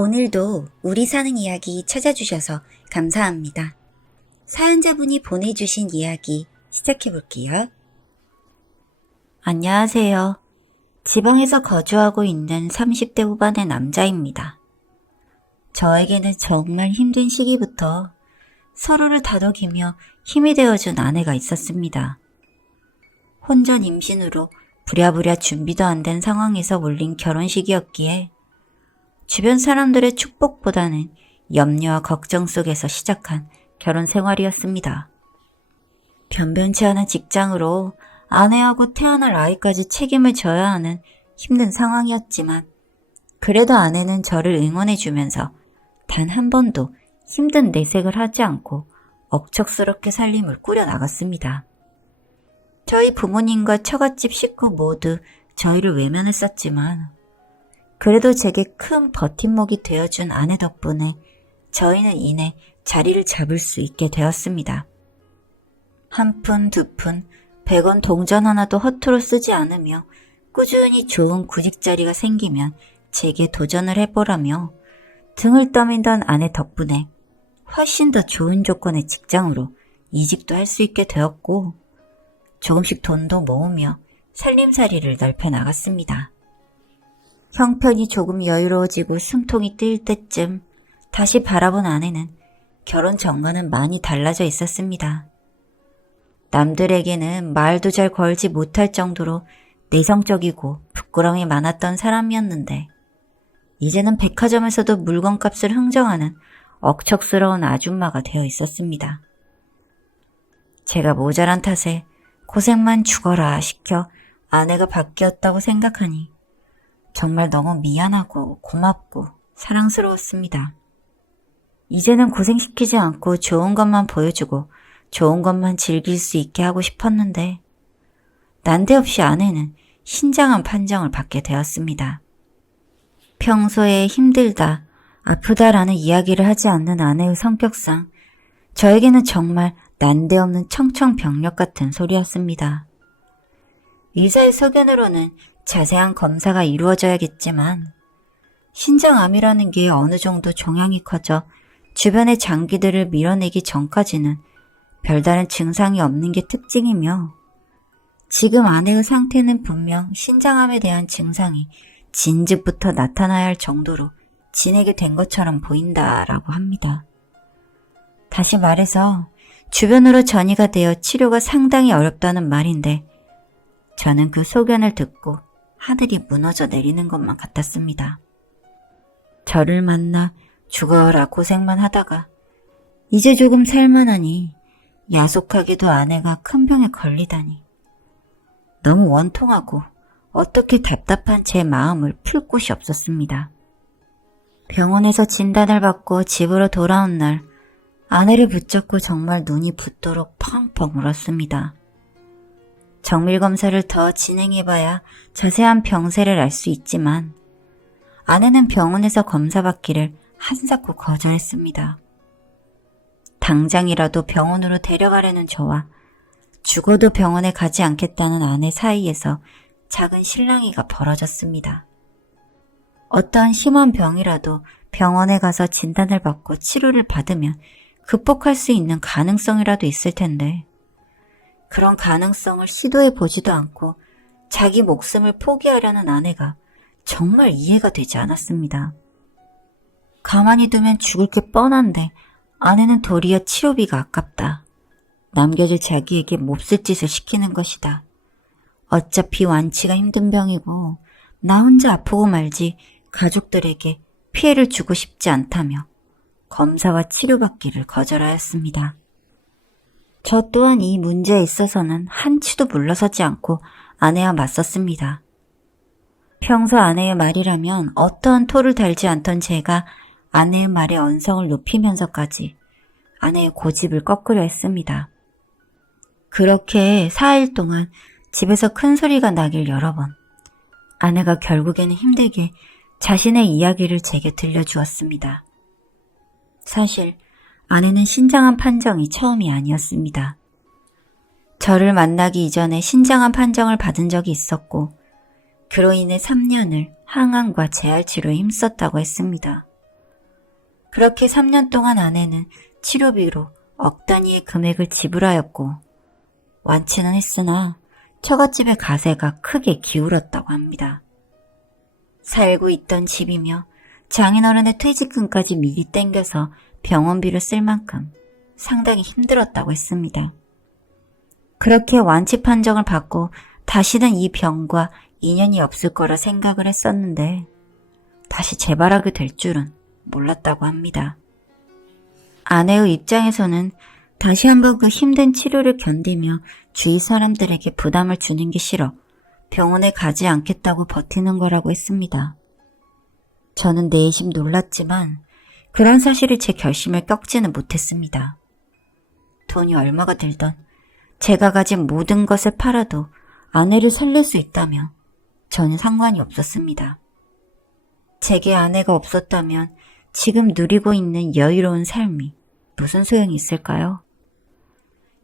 오늘도 우리 사는 이야기 찾아주셔서 감사합니다. 사연자분이 보내주신 이야기 시작해볼게요. 안녕하세요. 지방에서 거주하고 있는 30대 후반의 남자입니다. 저에게는 정말 힘든 시기부터 서로를 다독이며 힘이 되어준 아내가 있었습니다. 혼전 임신으로 부랴부랴 준비도 안 된 상황에서 몰린 결혼식이었기에 주변 사람들의 축복보다는 염려와 걱정 속에서 시작한 결혼 생활이었습니다. 변변치 않은 직장으로 아내하고 태어날 아이까지 책임을 져야 하는 힘든 상황이었지만 그래도 아내는 저를 응원해주면서 단 한 번도 힘든 내색을 하지 않고 억척스럽게 살림을 꾸려나갔습니다. 저희 부모님과 처갓집 식구 모두 저희를 외면했었지만 그래도 제게 큰 버팀목이 되어준 아내 덕분에 저희는 이내 자리를 잡을 수 있게 되었습니다. 한 푼, 두 푼, 100원 동전 하나도 허투루 쓰지 않으며 꾸준히 좋은 구직자리가 생기면 제게 도전을 해보라며 등을 떠밀던 아내 덕분에 훨씬 더 좋은 조건의 직장으로 이직도 할 수 있게 되었고 조금씩 돈도 모으며 살림살이를 넓혀 나갔습니다. 형편이 조금 여유로워지고 숨통이 뜨일 때쯤 다시 바라본 아내는 결혼 전과는 많이 달라져 있었습니다. 남들에게는 말도 잘 걸지 못할 정도로 내성적이고 부끄러움이 많았던 사람이었는데 이제는 백화점에서도 물건값을 흥정하는 억척스러운 아줌마가 되어 있었습니다. 제가 모자란 탓에 고생만 죽어라 시켜 아내가 바뀌었다고 생각하니 정말 너무 미안하고 고맙고 사랑스러웠습니다. 이제는 고생시키지 않고 좋은 것만 보여주고 좋은 것만 즐길 수 있게 하고 싶었는데 난데없이 아내는 신장한 판정을 받게 되었습니다. 평소에 힘들다, 아프다라는 이야기를 하지 않는 아내의 성격상 저에게는 정말 난데없는 청청병력 같은 소리였습니다. 의사의 소견으로는 자세한 검사가 이루어져야겠지만 신장암이라는 게 어느 정도 종양이 커져 주변의 장기들을 밀어내기 전까지는 별다른 증상이 없는 게 특징이며 지금 아내의 상태는 분명 신장암에 대한 증상이 진즉부터 나타나야 할 정도로 진행이 된 것처럼 보인다라고 합니다. 다시 말해서 주변으로 전이가 되어 치료가 상당히 어렵다는 말인데 저는 그 소견을 듣고 하늘이 무너져 내리는 것만 같았습니다. 저를 만나 죽어라 고생만 하다가 이제 조금 살만하니 야속하게도 아내가 큰 병에 걸리다니 너무 원통하고 어떻게 답답한 제 마음을 풀 곳이 없었습니다. 병원에서 진단을 받고 집으로 돌아온 날 아내를 붙잡고 정말 눈이 붓도록 펑펑 울었습니다. 정밀검사를 더 진행해봐야 자세한 병세를 알 수 있지만 아내는 병원에서 검사받기를 한사코 거절했습니다. 당장이라도 병원으로 데려가려는 저와 죽어도 병원에 가지 않겠다는 아내 사이에서 작은 실랑이가 벌어졌습니다. 어떠한 심한 병이라도 병원에 가서 진단을 받고 치료를 받으면 극복할 수 있는 가능성이라도 있을 텐데 그런 가능성을 시도해 보지도 않고 자기 목숨을 포기하려는 아내가 정말 이해가 되지 않았습니다. 가만히 두면 죽을 게 뻔한데 아내는 도리어 치료비가 아깝다. 남겨줄 자기에게 몹쓸 짓을 시키는 것이다. 어차피 완치가 힘든 병이고 나 혼자 아프고 말지 가족들에게 피해를 주고 싶지 않다며 검사와 치료받기를 거절하였습니다. 저 또한 이 문제에 있어서는 한치도 물러서지 않고 아내와 맞섰습니다. 평소 아내의 말이라면 어떠한 토를 달지 않던 제가 아내의 말에 언성을 높이면서까지 아내의 고집을 꺾으려 했습니다. 그렇게 4일 동안 집에서 큰 소리가 나길 여러 번 아내가 결국에는 힘들게 자신의 이야기를 제게 들려주었습니다. 사실 아내는 신장암 판정이 처음이 아니었습니다. 저를 만나기 이전에 신장암 판정을 받은 적이 있었고 그로 인해 3년을 항암과 재활치료에 힘썼다고 했습니다. 그렇게 3년 동안 아내는 치료비로 억 단위의 금액을 지불하였고 완치는 했으나 처갓집의 가세가 크게 기울었다고 합니다. 살고 있던 집이며 장인어른의 퇴직금까지 미리 땡겨서 병원비를 쓸 만큼 상당히 힘들었다고 했습니다. 그렇게 완치 판정을 받고 다시는 이 병과 인연이 없을 거라 생각을 했었는데 다시 재발하게 될 줄은 몰랐다고 합니다. 아내의 입장에서는 다시 한번 그 힘든 치료를 견디며 주위 사람들에게 부담을 주는 게 싫어 병원에 가지 않겠다고 버티는 거라고 했습니다. 저는 내심 놀랐지만 그런 사실을 제 결심을 꺾지는 못했습니다. 돈이 얼마가 들던 제가 가진 모든 것을 팔아도 아내를 살릴 수 있다면 저는 상관이 없었습니다. 제게 아내가 없었다면 지금 누리고 있는 여유로운 삶이 무슨 소용이 있을까요?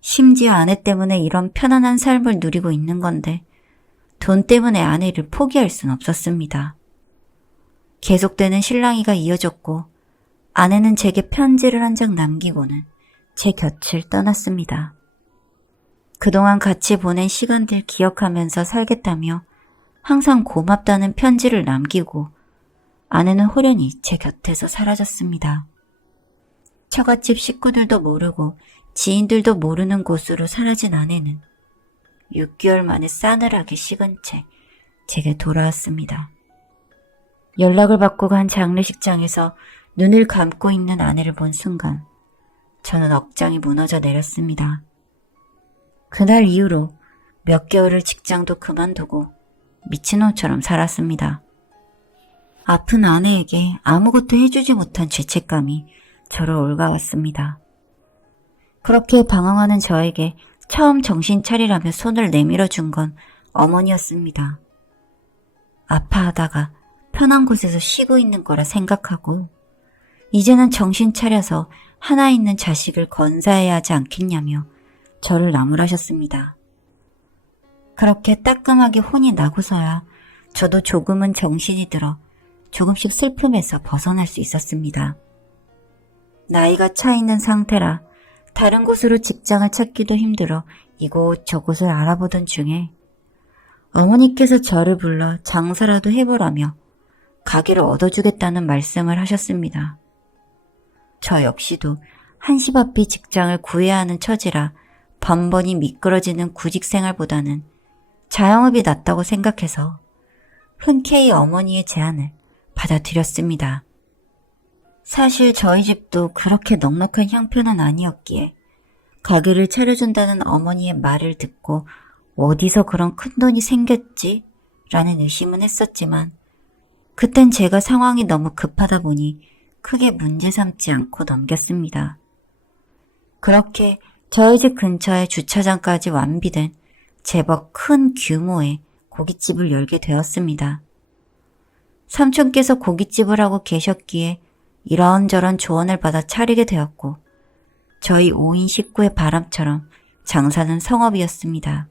심지어 아내 때문에 이런 편안한 삶을 누리고 있는 건데 돈 때문에 아내를 포기할 순 없었습니다. 계속되는 실랑이가 이어졌고 아내는 제게 편지를 한 장 남기고는 제 곁을 떠났습니다. 그동안 같이 보낸 시간들 기억하면서 살겠다며 항상 고맙다는 편지를 남기고 아내는 호련히 제 곁에서 사라졌습니다. 처갓집 식구들도 모르고 지인들도 모르는 곳으로 사라진 아내는 6개월 만에 싸늘하게 식은 채 제게 돌아왔습니다. 연락을 받고 간 장례식장에서 눈을 감고 있는 아내를 본 순간 저는 억장이 무너져 내렸습니다. 그날 이후로 몇 개월을 직장도 그만두고 미친놈처럼 살았습니다. 아픈 아내에게 아무것도 해주지 못한 죄책감이 저를 올가왔습니다. 그렇게 방황하는 저에게 처음 정신 차리라며 손을 내밀어 준 건 어머니였습니다. 아파하다가 편한 곳에서 쉬고 있는 거라 생각하고 이제는 정신 차려서 하나 있는 자식을 건사해야 하지 않겠냐며 저를 나무라셨습니다. 그렇게 따끔하게 혼이 나고서야 저도 조금은 정신이 들어 조금씩 슬픔에서 벗어날 수 있었습니다. 나이가 차 있는 상태라 다른 곳으로 직장을 찾기도 힘들어 이곳저곳을 알아보던 중에 어머니께서 저를 불러 장사라도 해보라며 가게를 얻어주겠다는 말씀을 하셨습니다. 저 역시도 한시 앞이 직장을 구해야 하는 처지라 번번이 미끄러지는 구직 생활보다는 자영업이 낫다고 생각해서 흔쾌히 어머니의 제안을 받아들였습니다. 사실 저희 집도 그렇게 넉넉한 형편은 아니었기에 가게를 차려준다는 어머니의 말을 듣고 어디서 그런 큰돈이 생겼지? 라는 의심은 했었지만 그땐 제가 상황이 너무 급하다 보니 크게 문제 삼지 않고 넘겼습니다. 그렇게 저희 집 근처에 주차장까지 완비된 제법 큰 규모의 고깃집을 열게 되었습니다. 삼촌께서 고깃집을 하고 계셨기에 이런저런 조언을 받아 차리게 되었고 저희 5인 식구의 바람처럼 장사는 성업이었습니다.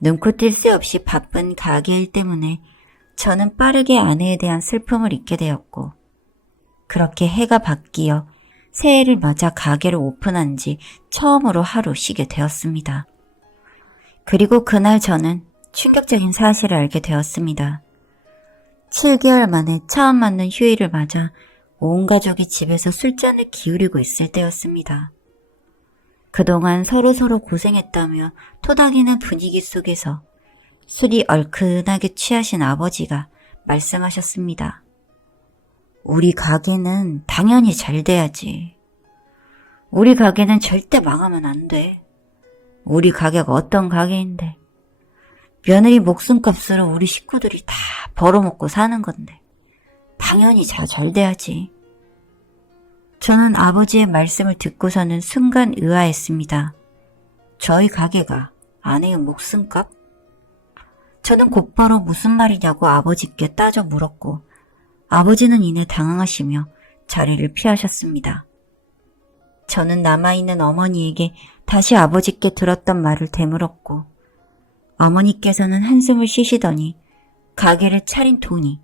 눈코 뜰 새 없이 바쁜 가게 일 때문에 저는 빠르게 아내에 대한 슬픔을 잊게 되었고 그렇게 해가 바뀌어 새해를 맞아 가게를 오픈한 지 처음으로 하루 쉬게 되었습니다. 그리고 그날 저는 충격적인 사실을 알게 되었습니다. 7개월 만에 처음 맞는 휴일을 맞아 온 가족이 집에서 술잔을 기울이고 있을 때였습니다. 그동안 서로 고생했다며 토닥이는 분위기 속에서 술이 얼큰하게 취하신 아버지가 말씀하셨습니다. 우리 가게는 당연히 잘 돼야지. 우리 가게는 절대 망하면 안 돼. 우리 가게가 어떤 가게인데. 며느리 목숨값으로 우리 식구들이 다 벌어먹고 사는 건데. 당연히 잘 돼야지. 저는 아버지의 말씀을 듣고서는 순간 의아했습니다. 저희 가게가 아내의 목숨값? 저는 곧바로 무슨 말이냐고 아버지께 따져 물었고 아버지는 이내 당황하시며 자리를 피하셨습니다. 저는 남아있는 어머니에게 다시 아버지께 들었던 말을 되물었고 어머니께서는 한숨을 쉬시더니 가게를 차린 돈이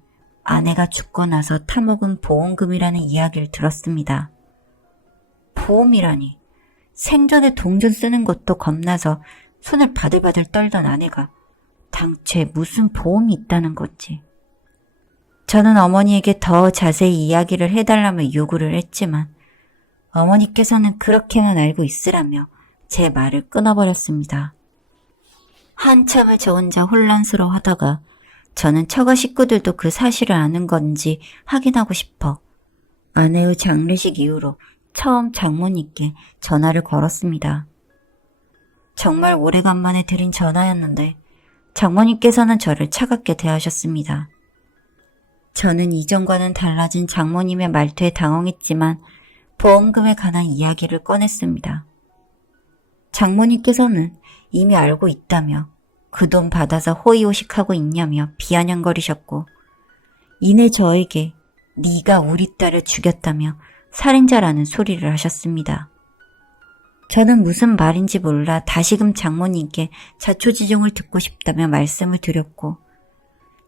아내가 죽고 나서 타먹은 보험금이라는 이야기를 들었습니다. 보험이라니. 생전에 동전 쓰는 것도 겁나서 손을 바들바들 떨던 아내가 당최 무슨 보험이 있다는 건지. 저는 어머니에게 더 자세히 이야기를 해달라며 요구를 했지만 어머니께서는 그렇게만 알고 있으라며 제 말을 끊어버렸습니다. 한참을 저 혼자 혼란스러워하다가 저는 처가 식구들도 그 사실을 아는 건지 확인하고 싶어 아내의 장례식 이후로 처음 장모님께 전화를 걸었습니다. 정말 오래간만에 드린 전화였는데 장모님께서는 저를 차갑게 대하셨습니다. 저는 이전과는 달라진 장모님의 말투에 당황했지만 보험금에 관한 이야기를 꺼냈습니다. 장모님께서는 이미 알고 있다며 그 돈 받아서 호의호식하고 있냐며 비아냥거리셨고 이내 저에게 네가 우리 딸을 죽였다며 살인자라는 소리를 하셨습니다. 저는 무슨 말인지 몰라 다시금 장모님께 자초지종을 듣고 싶다며 말씀을 드렸고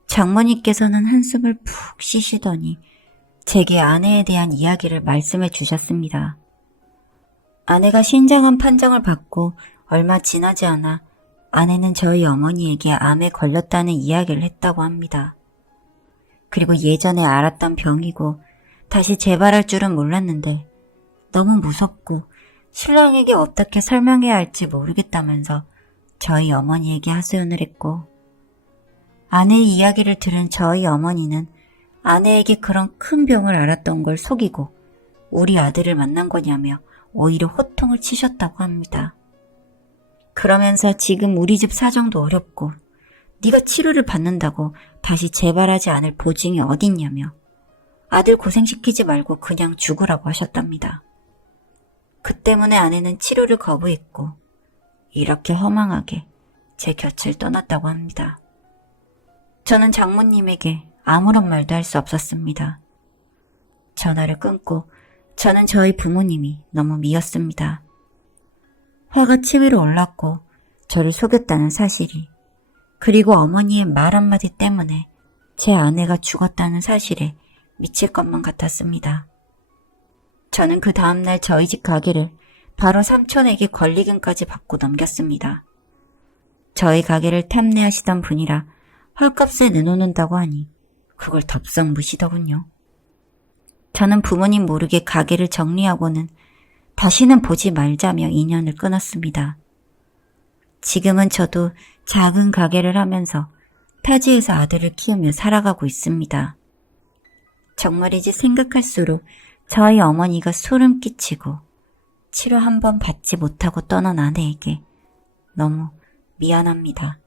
장모님께서는 한숨을 푹 쉬시더니 제게 아내에 대한 이야기를 말씀해 주셨습니다. 아내가 신장암 판정을 받고 얼마 지나지 않아 아내는 저희 어머니에게 암에 걸렸다는 이야기를 했다고 합니다. 그리고 예전에 알았던 병이고 다시 재발할 줄은 몰랐는데 너무 무섭고 신랑에게 어떻게 설명해야 할지 모르겠다면서 저희 어머니에게 하소연을 했고 아내의 이야기를 들은 저희 어머니는 아내에게 그런 큰 병을 알았던 걸 속이고 우리 아들을 만난 거냐며 오히려 호통을 치셨다고 합니다. 그러면서 지금 우리 집 사정도 어렵고 네가 치료를 받는다고 다시 재발하지 않을 보증이 어딨냐며 아들 고생시키지 말고 그냥 죽으라고 하셨답니다. 그 때문에 아내는 치료를 거부했고 이렇게 허망하게 제 곁을 떠났다고 합니다. 저는 장모님에게 아무런 말도 할 수 없었습니다. 전화를 끊고 저는 저희 부모님이 너무 미웠습니다. 화가 치밀어 올랐고 저를 속였다는 사실이 그리고 어머니의 말 한마디 때문에 제 아내가 죽었다는 사실에 미칠 것만 같았습니다. 저는 그 다음날 저희 집 가게를 바로 삼촌에게 권리금까지 받고 넘겼습니다. 저희 가게를 탐내하시던 분이라 헐값에 내놓는다고 하니 그걸 덥석 무시더군요. 저는 부모님 모르게 가게를 정리하고는 다시는 보지 말자며 인연을 끊었습니다. 지금은 저도 작은 가게를 하면서 타지에서 아들을 키우며 살아가고 있습니다. 정말이지 생각할수록 저희 어머니가 소름 끼치고 치료 한 번 받지 못하고 떠난 아내에게 너무 미안합니다.